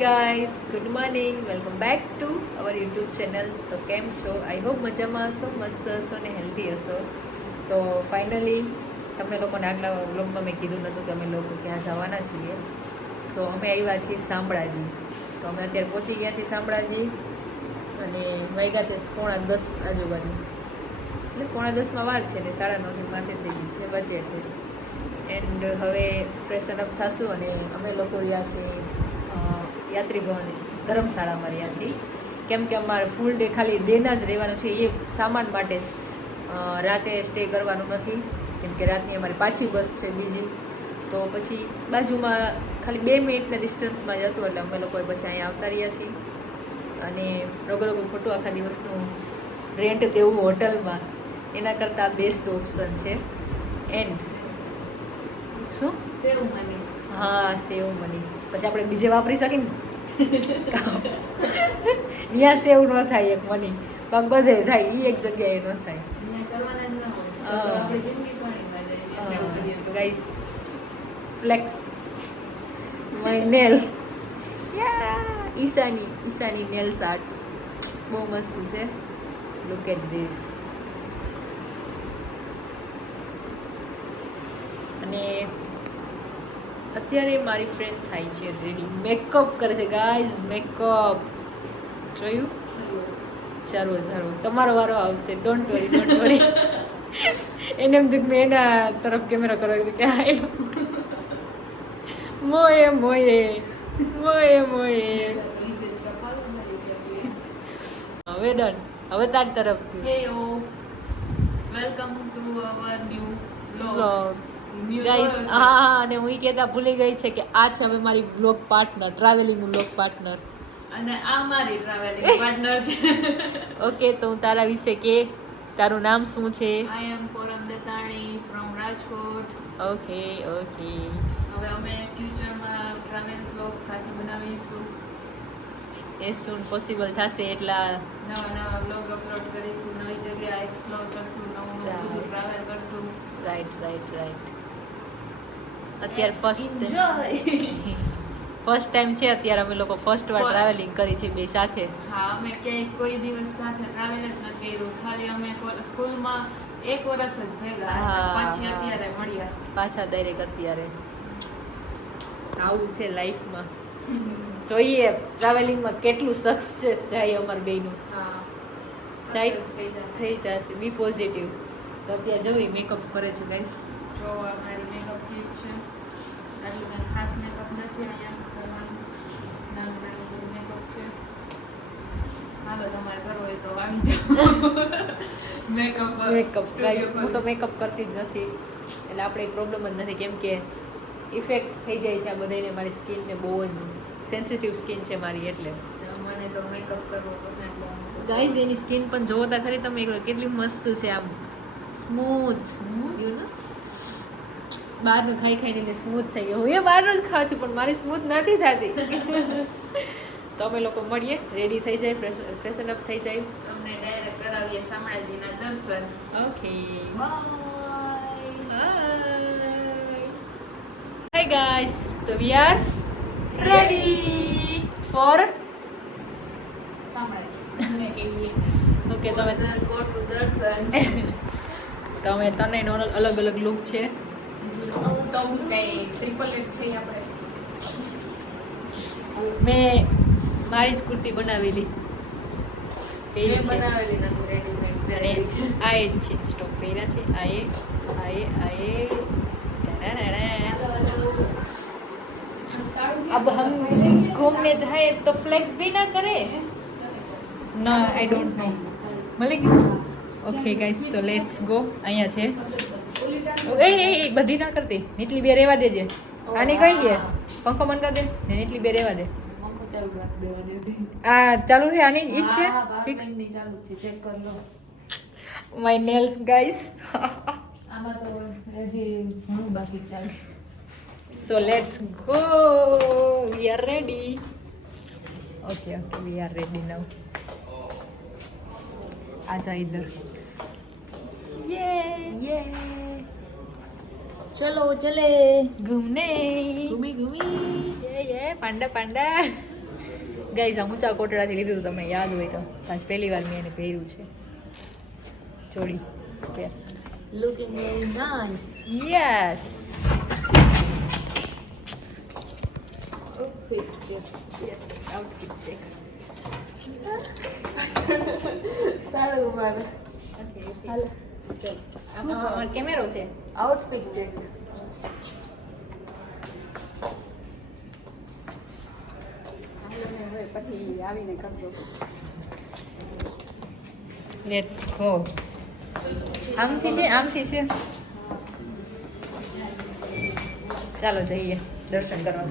Guys good morning welcome back to our YouTube channel. તો કેમ છો? આઈ હોપ મજામાં હશો, મસ્ત હશો ને હેલ્ધી હશો. તો ફાઇનલી તમને લોકોને આગલા વ્લોગમાં મેં કીધું નહોતું કે અમે લોકો ક્યાં જવાના છીએ. સો અમે આવ્યા છીએ શામળાજી. તો અમે અત્યારે પહોંચી ગયા છીએ શામળાજી અને વાગ્યા છે 9:45 આજુબાજુ. એટલે 9:45માં વાર છે ને 9:30 માથે થઈ ગયું છે, વચ્ચે છે. એન્ડ હવે ફ્રેશન અપ થશું અને અમે લોકો રહ્યા છીએ યાત્રીભવન ધર્મશાળામાં રહ્યા છીએ. કેમ કે અમારે ફૂલ ડે ખાલી ડેના જ રહેવાનું છે, એ સામાન માટે જ. રાતે સ્ટે કરવાનું નથી, કેમ કે રાતની અમારી પાછી બસ છે બીજી. તો પછી બાજુમાં ખાલી 2 મિનિટના ડિસ્ટન્સમાં જ હતું, એટલે અમે લોકોએ પછી અહીંયા આવતા રહ્યા છીએ. અને રોગો ખોટું આખા દિવસનું રેન્ટ દેવું હોટલમાં એના કરતાં બેસ્ટ ઓપ્શન છે. એન્ડ શું સેવ મની. હા, સેવ મની. પછી આપણે બીજે વાપરી શકીએ ને. ત્યાં સેવ ન થાય એક મની, પગ બધે થાય, એ એક જગ્યાએ ન થાય. કરવાના જ ન હોય તો આપણી જિંદગી પાણીમાં જાય. સેવ કરીએ તો guys flex my nail. Ishani nails art બહુ મસ્ત છે. Look at this. અને અત્યારે મારી ફ્રેન્ડ થાય છે રેડી, મેકઅપ કરે છે ગાઈઝ. મેકઅપ જોયું? સારું તમારો વારો આવશે. Don't worry. એને એમ થયું મેં એના તરફ કેમેરા કરવા કે આયલો મોએ હવે ડન. હવે તારી તરફથી hello, welcome to our new blog. New guys હા, અને હું કહેતા ભૂલી ગઈ છે કે આ છે હવે મારી blog partner, travelling blog partner. અને આ મારી ટ્રાવેલિંગ પાર્ટનર છે. ઓકે, તો હું તારા વિશે કે તારું નામ શું છે? આઈ એમ ફોરમ દતાણી ફ્રોમ રાજકોટ. ઓકે. હવે અમે ફ્યુચરમાં ટ્રાવેલ બ્લોગ સાથે બનાવીશું. એ સૂન પોસિબલ થશે એટલા નવા બ્લોગ અપલોડ કરીશું, નવી જગ્યા એક્સપ્લોર કરશું, નવું બધું ટ્રાવેલ કરશું. રાઈટ. અત્યારે ફર્સ્ટ ટાઈમ છે. અત્યારે અમે લોકો ફર્સ્ટ વાર ટ્રાવેલિંગ કરી છે બે સાથે. હા, અમે ક્યાંય કોઈ દિવસ સાથે ટ્રાવેલ જ નથી કર્યું. ખાલી અમે સ્કૂલમાં 1 વર્ષ જ ભેગા હતા, પછી અત્યારે મળ્યા પાછા ડાયરેક્ટ અત્યારે. આવું છે લાઈફમાં. જોઈએ ટ્રાવેલિંગમાં કેટલું સક્સેસ થાય અમાર બેયનું. હા, સાઈડ થઈ જશે. B positive. તો અત્યારે જોઈ મેકઅપ કરે છે ગાઈસ. જો અમારી મેકઅપ કીટ છે. આટલું કંઈ ખાસ મેકઅપ નથી અહીંયા કરવાનું. નાનું મેકઅપ છે. હાલો, તમારે કરવો હોય તો આવી જાઓ. મેકઅપ ગાઈસ, હું તો મેકઅપ કરતી જ નથી, એટલે આપણે પ્રોબ્લેમ જ નથી. કેમ કે ઇફેક્ટ થઈ જાય છે આ બધાને. મારી સ્કિનને બહુ જ સેન્સિટિવ સ્કિન છે મારી, એટલે મને તો મેકઅપ કરવો ગમે. ગાઈઝ એની સ્કિન પણ જોવો તા ખરી તમે એકવાર, કેટલી મસ્ત છે. આમ સ્મૂથ, યુ નો. બહારનું ખાઈને એટલે સ્મૂથ થઈ ગયું. હું એ બહારનું જ ખાઉં છું, પણ મારી સ્મૂથ નથી થતી. તો અમે લોકો મળીએ, રેડી થઈ જાય, ફ્રેશન અપ થઈ જાય, તમને ડાયરેક્ટ કરાવીએ શામળાજીના દર્શન. Okay bye. હાય ગાઈસ, તો we are ready for Shamlaji. Okay. તમે ગો ટુ દર્શન. તમે ત્રણેયનો અલગ અલગ લુક છે. તો કઈ ટ્રિપલ એટ છે આપણે. મેં મારી જ કુર્તી બનાવેલી મેં બનાવેલી નથી, રેડીમેડ અને પહેરેલી છે. આ એ છે સ્ટોક પહેર્યા છે. अब हम घूमने जाए तो फ्लेक्स भी ना करे ना. I don't know. મળી ગયું? ઓકે ગાઈસ, તો લેટ્સ ગો. અહીંયા છે. એ બધી ના કરતી, નીટલી બે રહેવા દેજે. આની કઈ છે પંખો બંધ કરી દે ને નીટલી બે રહેવા દે. પંખો ચાલુ રાખ દેવાની હતી. આ ચાલુ છે, આની ઈ જ છે ફિક્સ ફિક્સ. ની ચાલુ છે, ચેક કરી લો. My nails guys. આમાં તો હજી ઘણું બાકી ચાલે. So let's go. We are ready. Okay, we are ready now. आजा इधर. ये चलो चले घूमने. ઘૂમી ये पांडा ગાઈઝ આ ઊંચા કોટડાથી લીધું તમને યાદ હોય તો આજ પહેલી વાર મેં એને પહેર્યું છે જોડી okay Looking very nice. Yes yes outfit check તાળું મારે. ઓકે હાલો. ચલો અમારો કેમેરો છે Outfit check. પછી આવીને કરજો. લેટ્સ ગો આમથી છે ચાલો જઈએ દર્શન કરવા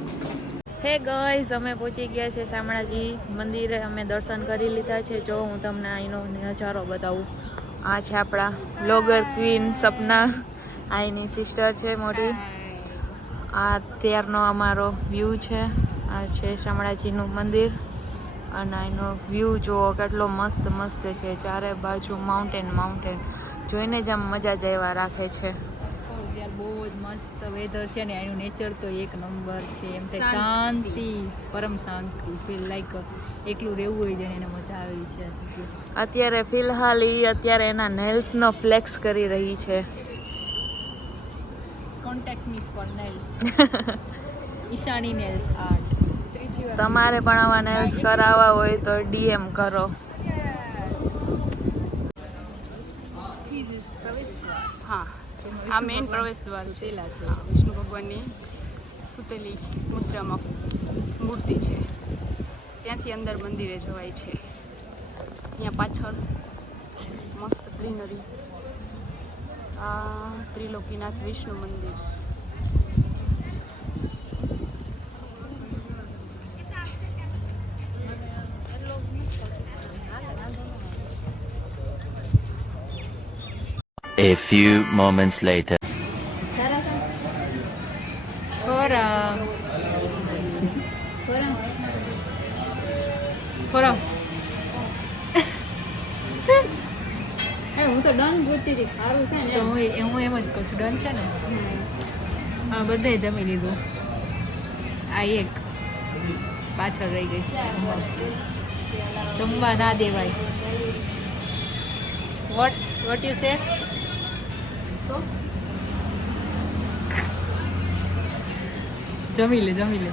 હે ગાઈઝ અમે પહોંચી ગયા છે શામળાજી મંદિરે. અમે દર્શન કરી લીધા છે. જો હું તમને અહીંનો નજારો બતાવું. આ છે આપણા બ્લોગર ક્વીન સપના. આ એની સિસ્ટર છે મોટી. આ અત્યારનો અમારો વ્યૂ છે. આ છે શામળાજીનું મંદિર અને એનો વ્યૂ જુઓ કેટલો મસ્ત મસ્ત છે. ચારે બાજુ માઉન્ટેન જોઈને જ આમ મજા જ એવા રાખે છે. યાર બહુ જ મસ્ત વેધર છે ને એનું નેચર તો એક નંબર છે એમ થાય શાંતિ પરમ શાંતિ ફીલ લાઈક એકલું રહેવું હોય જેને એને મજા આવી છે અત્યારે ફિલહાલ અત્યારે એના નેલ્સનો ફ્લેક્સ કરી રહી છે. Contact me for nails Ishani nails art ત્રીજી વાર તમારે પણ આવા નેલ્સ કરાવવા હોય તો DM કરો. હા આ મેઇન પ્રવેશ દ્વાર છે. વિષ્ણુ ભગવાનની સુતેલી મુદ્રામાં મૂર્તિ છે. ત્યાંથી અંદર મંદિરે જવાય છે. અહીંયા પાછળ મસ્ત ગ્રીનરી. આ ત્રિલોકીનાથ વિષ્ણુ મંદિર. A few moments later. ખોરાક હું તો ડન ગોતી હતી. સારું છે તો હું એમ જ કહું છું ડન છે ને હા બધે જમી લીધું. આ એક પાછળ રહી ગઈ જમવા ના દેવાય. વોટ યુ સે જમી લે મારી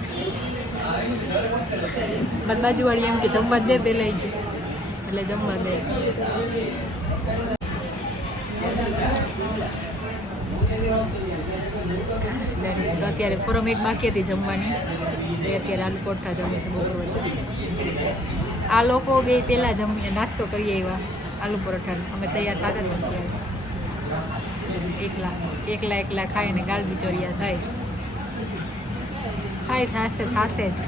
બાજુવાળી એમ કે જમવા દે પહેલા એટલે જમવા દે. તો અત્યારે ફોરમ એક બાકી હતી જમવાની તો અત્યારે આલુ પરોઠા જમે છે બપોર વચ્ચે. આ લોકો બે પહેલા જમીએ નાસ્તો કરીએ એવા આલુ પરોઠા અમે તૈયાર થતા જ નથી એકલા ખાઈને ગાલ બિચોરિયા થાય થશે જ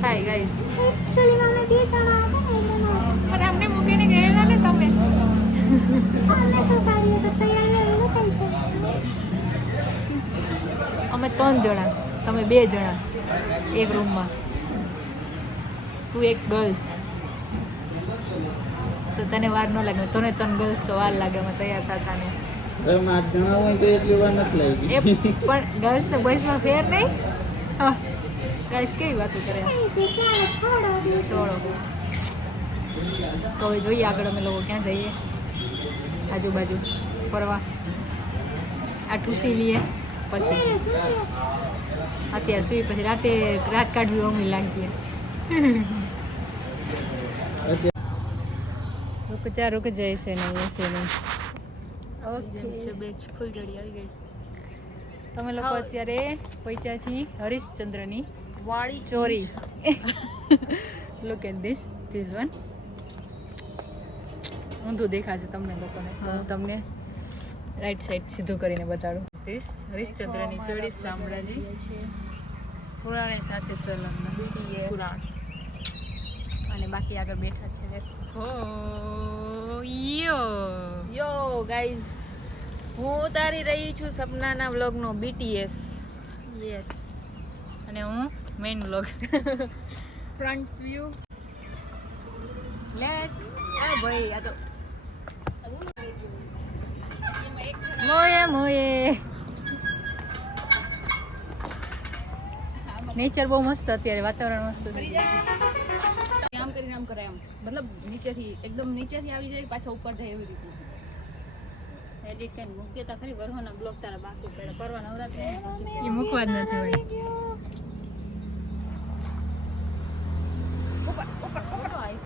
થાય ગાઈસ. અરે અમને મૂકીને ગયેલા ને તમે અમે 3 જણા તમે 2 જણા એક રૂમમાં તું એક ગર્લ્સ તો તને વાર ન લાગે તને 3 ગર્લ્સ તો વાર લાગે અમે તૈયાર થતા ને એ પણ ગર્લ્સ ને બોયઝમાં ફેર નહીં. હા ગાઈસ કેવી વાતો કરે છોડો તો હવે જોઈએ આગળ અમે લોકો ક્યાં જઈએ આજુબાજુ ફરવા. આ ટૂસી લઈએ પછી અત્યારે સુઈ પછી રાત કાઢવી અમી લાગીએ. રૂક જાય છે નહીં એસે નહીં. ઓકે ફૂલ જડી આવી ગઈ. તમે લોકો અત્યારે પહોંચ્યા છીએ હરીશચંદ્રની વાળી ચોરી. લુક એટ ધીસ વન ઊંધું દેખાશે તમને લોકોને તો હું તમને રાઈટ સાઈડ સીધું કરીને બતાડું. ધીસ હરીશચંદ્રની ચોરી શામળાજી પુરાણી સાથે સંલગ્ન પુરાણ અને બાકી આગળ બેઠા છે. લેટ્સ ગો યો ગાઈઝ હું ઉતારી રહી છું સપનાના વ્લોગનો BTS. યસ અને હું main vlog front view. Let's ભાઈ આ તો મોયે નેચર બહુ મસ્ત અત્યારે વાતાવરણ મસ્ત છે આમ કરીને આમ કરે એમ મતલબ નીચેથી એકદમ નીચેથી આવી જાય પાછા ઉપર જાય એવી રીતે એડિટ કરીને મૂકીએ તો ખરી વરહોના બ્લોગ તારા બાકી પડે પરવા નવરાત્રિ એ મૂકવા જ નથી ભાઈ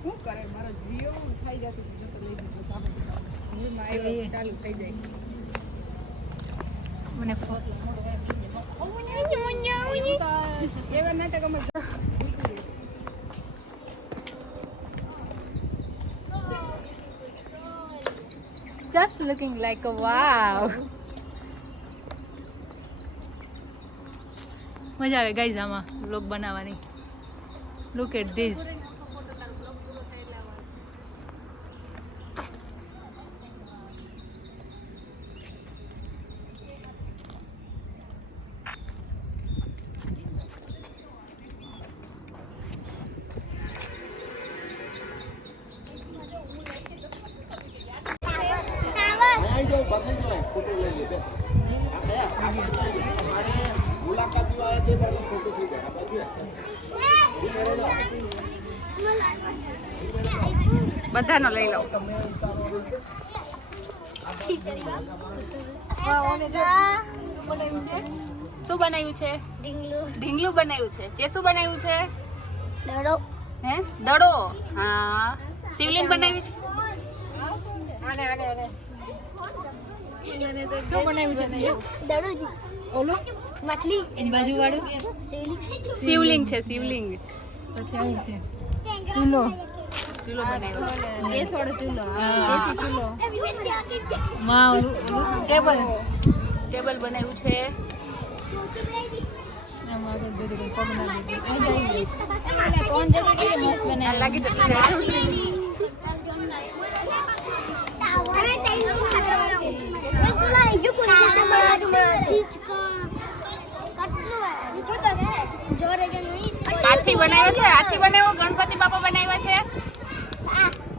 શું કરે મારો જીવ થઈ જતું ચાલુ થઈ જાય મને એવા નાટક અમે just looking like a wow મજા આવે ગાઈઝ આમાં વ્લોગ બનાવવાની look at this બધાનો લઈ લો શું બનાવ્યું છે ઢીંગલું બનાવ્યું છે તે શું બનાવ્યું છે હે દડો હા શિવલિંગ બનાવ્યું છે શું બનાવ્યું છે એની બાજુ વાળું શિવલિંગ છે શિવલિંગ પછી આવું છે ચૂલો ચૂલો બનાવ્યો ગેસ વાળો ચૂલો દેશી ચૂલો માં ઓલું ટેબલ ટેબલ બનાવ્યું છે આમાં આગળ બધું કંઈ પગ ના દીધું કોણ જગ્યાએ કેવી મસ્ત બનાવી લાગી તો હાથી બનાવ્યો છે હાથી બનાવ્યો ગણપતિ બાપા બનાવ્યા છે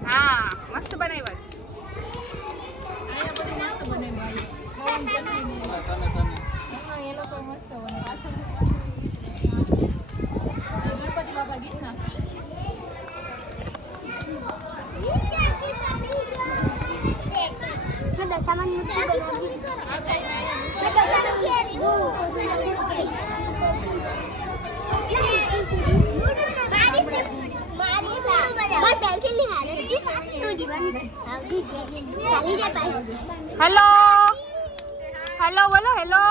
હા મસ્ત બનાવ્યા છે એ લોકો મસ્ત બને ગણપતિ બાપા ગીતના હેલો હેલો બોલો હેલો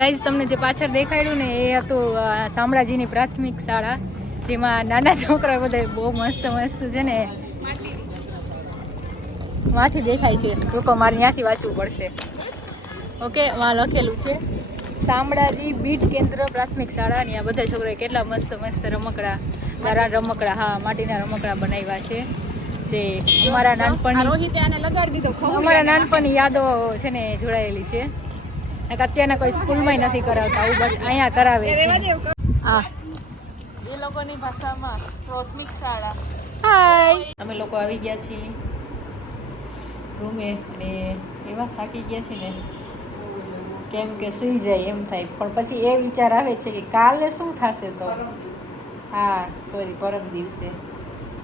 ગાઈઝ તમને જે પાછળ દેખાડ્યું ને એ હતું શામળાજીની પ્રાથમિક શાળા જેમાં નાના છોકરા બધા બહુ મસ્ત મસ્ત છે ને માંથી દેખાય છે ટૂંકો મારે ત્યાંથી વાંચવું પડશે ઓકે વાં લખેલું છે શામળાજી બીટ કેન્દ્ર પ્રાથમિક શાળા અને આ બધા છોકરાએ કેટલા મસ્ત મસ્ત રમકડા ગારા રમકડા હા માટીના રમકડા બનાવ્યા છે જે અમારા નાનપણની યાદો છે ને જોડાયેલી છે અત્યારના કોઈ સ્કૂલમાં નથી કરાવતા આવું અહીંયા કરાવે છે હા એ લોકોની ભાષામાં પ્રાથમિક શાળા હાય અમે લોકો આવી ગયા છીએ રૂમે અને એવા થાકી ગયા છે ને કેમ કે સૂઈ જાય એમ થાય પણ પછી એ વિચાર આવે છે કે કાલે શું થશે તો હા સોરી પરમ દિવસે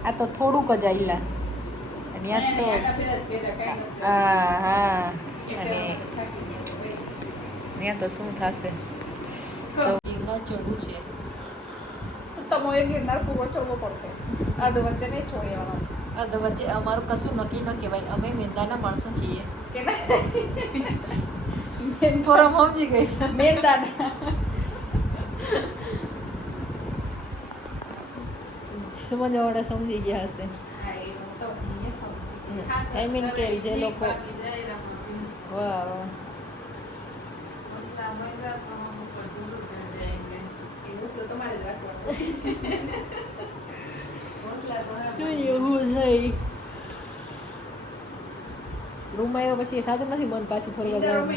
આ તો થોડુંક જ આયલા અને યાદ તો હા હા અને ત્યાં તો શું થશે તો ગિરનાર ચડવું છે તમે એક ગિરનાર પૂરો ચડવો પડશે આ તો વચ્ચે નહીં છોડવાનો આ તો વચ્ચે અમારું કશું નક્કી ન કહેવાય અમે મેંદાના માણસો છીએ ફોરમ સમજી ગઈ મેંદાના સમજવાવાળા સમજી ગયા હશે આઈ મીન કે જે લોકો વાહ વાહ એવું થાય રૂમ આવ્યા પછી થતું નથી મન પાછું ફરવા જવાનું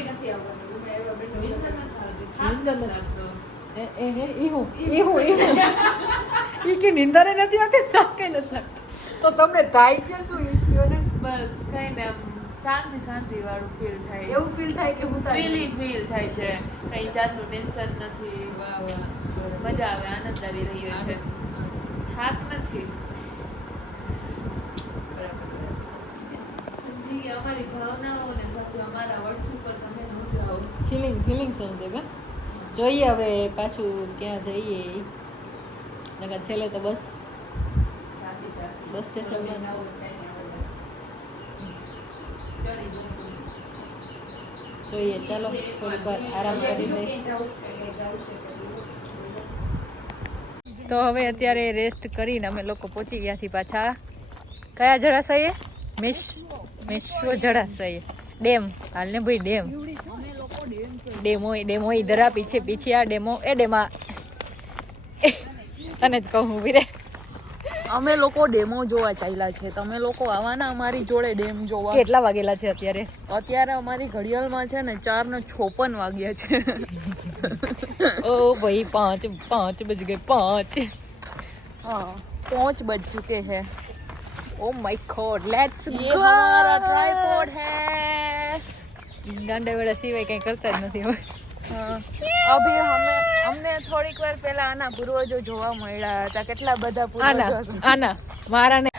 ઈ કે નિંદરે નથી આવતી થાકે નથી લાગતી તો તમને થાય છે શું ઈ કયો ને બસ કઈ ને આમ શાંતિ વાળું ફીલ થાય એવું ફીલ થાય કે હું ફીલ થાય છે કઈ જાતનું ટેન્શન નથી વાહ વાહ બરાબર. મજા આવે આનંદ આવી રહ્યો છે થાક નથી બરાબર સમજી ગયા. સમજી ગયા અમારી ભાવનાઓને શબ્દો અમારા વર્ડ્સ ઉપર તમે ન જાઓ ફિલિંગ સમજે કા જોઈએ હવે પાછું ક્યાં જઈએ નકર છેલ્લે તો બસ બસ સ્ટેશનમાં જોઈએ ચાલો થોડીક વાર આરામ કરી લઈએ તો હવે અત્યારે રેસ્ટ કરીને અમે લોકો પહોંચી ગયા છીએ પાછા કયા જળાશયે મેશ્વો જળાશય ડેમ હાલ ને ભાઈ ડેમ હોય इधर आ पीछे आ डेमो ए डेमा તને જ કહું વીરે અમે લોકો ડેમો જોવા ચાલ્યા છે તમે લોકો આવવાના અમારી જોડે ડેમ જોવા કેટલા વાગેલા છે અત્યારે અત્યારે અમારી ઘડિયાળમાં છે ને 4:56 વાગ્યા છે ओ भाई 5 बज गए 5 हाँ 5 बज चुके हैं ओ माय गॉड लेट्स ये गो हमारा ट्राइपॉड है गांडे वेड़ा सिवाय कहीं करता જ નથી હવે हाँ, अभी हमने થોડીક વાર પહેલા આના પૂર્વજો જોવા મળ્યા હતા કેટલા બધા પૂર્વજો આના મારા ને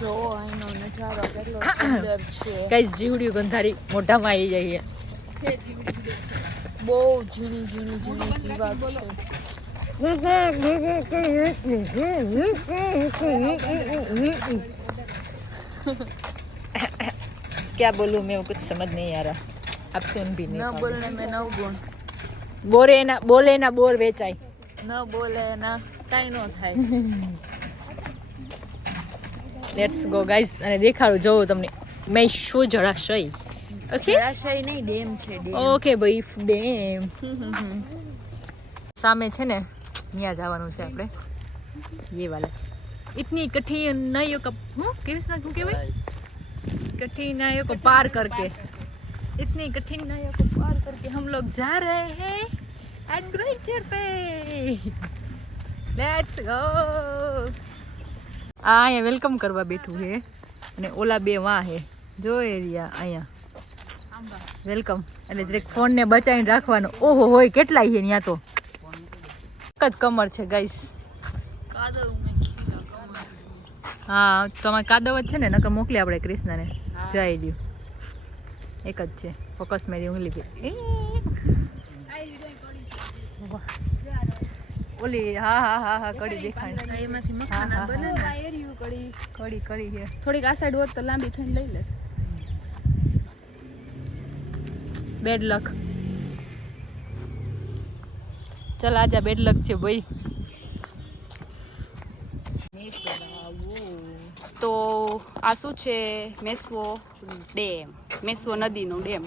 જો આનો નજારો કેટલો સુંદર છે કઈ જીવડ્યું ગંધારી મોઢામાં આવી જાય બહુ ઝીણી જીવાત क्या बोलूं मैं कुछ समझ नहीं आ रहा आप सुन भी नहीं ન બોલને મેં 9 ગુણ બોલે ના બોર વેચાય ન બોલે ના કાઈ ન થાય લેટ્સ ગો ગાઈઝ અને દેખાડું જોઉં તમને મેં શું જળાશય ઓકે જળાશય નહીં ડેમ છે ડેમ ઓકે ભાઈ ડેમ સામે છે ને ત્યાં જવાનું છે આપણે ये वाला इतनी कठिनाइयों का केवी कहेवाय कठिनाइयों को पार करके इतनी कठिनाइयों को पार करके हम लोग जा रहे हैं एडवेंचर पे लेट्स गो आ અહીંયા વેલકમ કરવા બેઠું છે અને ઓલા બે વાં હે જો એરિયા અહીંયા વેલકમ એટલે દરેક ફોન ને બચાવીને રાખવાનો ઓહો હોય કેટલાય છે ત્યાં તો એક જ કમર છે ગાઈસ હા તમારે કાદવ જ છે ને નકર મોકલી આપણે કૃષ્ણને જઈ દઉં એક જ છે ફોકસ મેરી ઉંગલી पे ઓલી હા હા હા હા કડી દેખાય એમાંથી મખાના બને ને કડી કડી છે થોડીક આ સાઈડ હોત તો લાંબી થઈને લઈ લે બેડ લક ચલ આજા બેડ લક છે ભાઈ તો આ શું છે મેસવો ડેમ મેસવો નદીનો ડેમ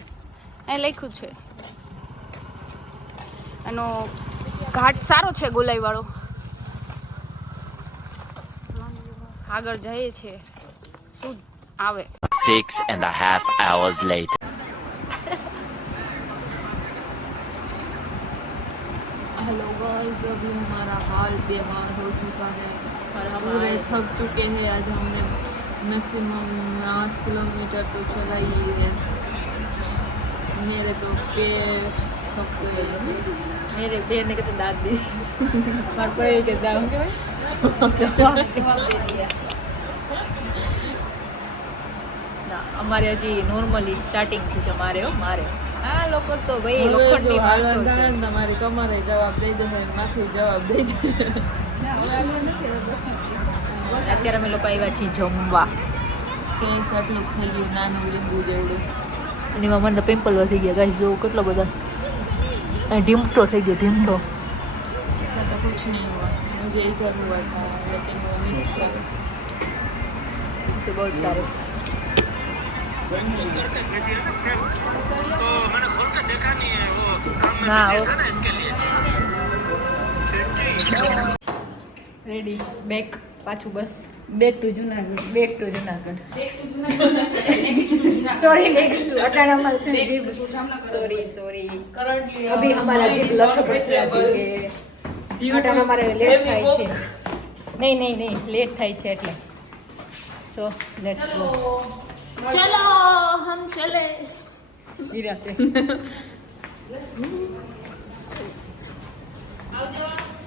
અહીં લખ્યું છે એનો ઘાટ સારો છે ગોલાઈ વાળો આગળ જઈએ છે શું આવે 6.5 hours later. हेलो गाइस अभी हमारा हाल बेहाल हो चुका है और हम पूरे थक चुके हैं आज हमने मैक्सिमम 8 किलोमीटर तो चला ही है मेरे तो पैर थक गए हैं मेरे पैर ने कहते दाद दी मार पर के दाम के भाई जवाब दे दिया ના અમારે હજી નોર્મલી સ્ટાર્ટિંગ થી જ મારે આ લોકો તો ભાઈ લોખંડની માણસો છે તમારી કમરે જવાબ દઈ દે માથું જવાબ દઈ દે અત્યારે અમે લોકો આવ્યા છીએ જમવા ફેસ આટલું થઈ ગયું નાનું લીંબુ જેવડું અને એમાં મને તો પિમ્પલ વધી ગયા ગાઈસ જો કેટલો બધા અહીં ઢીમટો થઈ ગયો ઢીમટો ऐसा तो कुछ नहीं हुआ मुझे इधर हुआ था लेकिन वो मिट गया तो बहुत सारे तो मैंने खोल के देखा नहीं है वो काम में हाँ, बिजी वो- था ना इसके लिए રેડી બેક પાછું બસ back to Junagadh back to Junagadh sorry next अटाणा में से जीभ सॉरी अभी हमारा जीभ लथ पड़ता है अटाणा हमारे लेट થાય છે નહીં લેટ થાય છે એટલે સો લેટ્સ ગો ચલો ચલે નિરાતે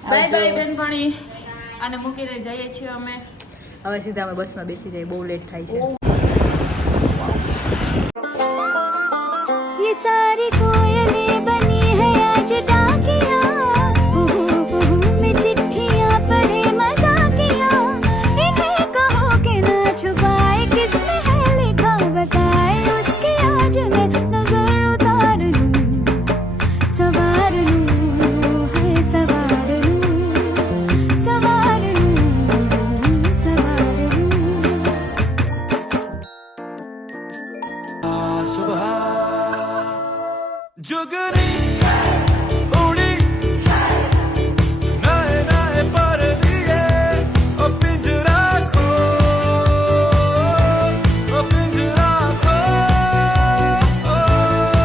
બાય બાય બેનપણી અને મૂકીને જઈએ છીએ અમે હવે સીધા અમે બસમાં બેસી જઈએ બહુ લેટ થાય છે ये सारी कोयलें बनी है आज डाकियाँ में चिट्ठियाँ पढ़े मजाकियाँ इन्हें कहो कि ना छुपाए किसने है लिखा बताए उसकी आज मैं नजर उतार लूं सवार लूं है सवार लूं सवार लूं सवार लूं सुबह जुगनी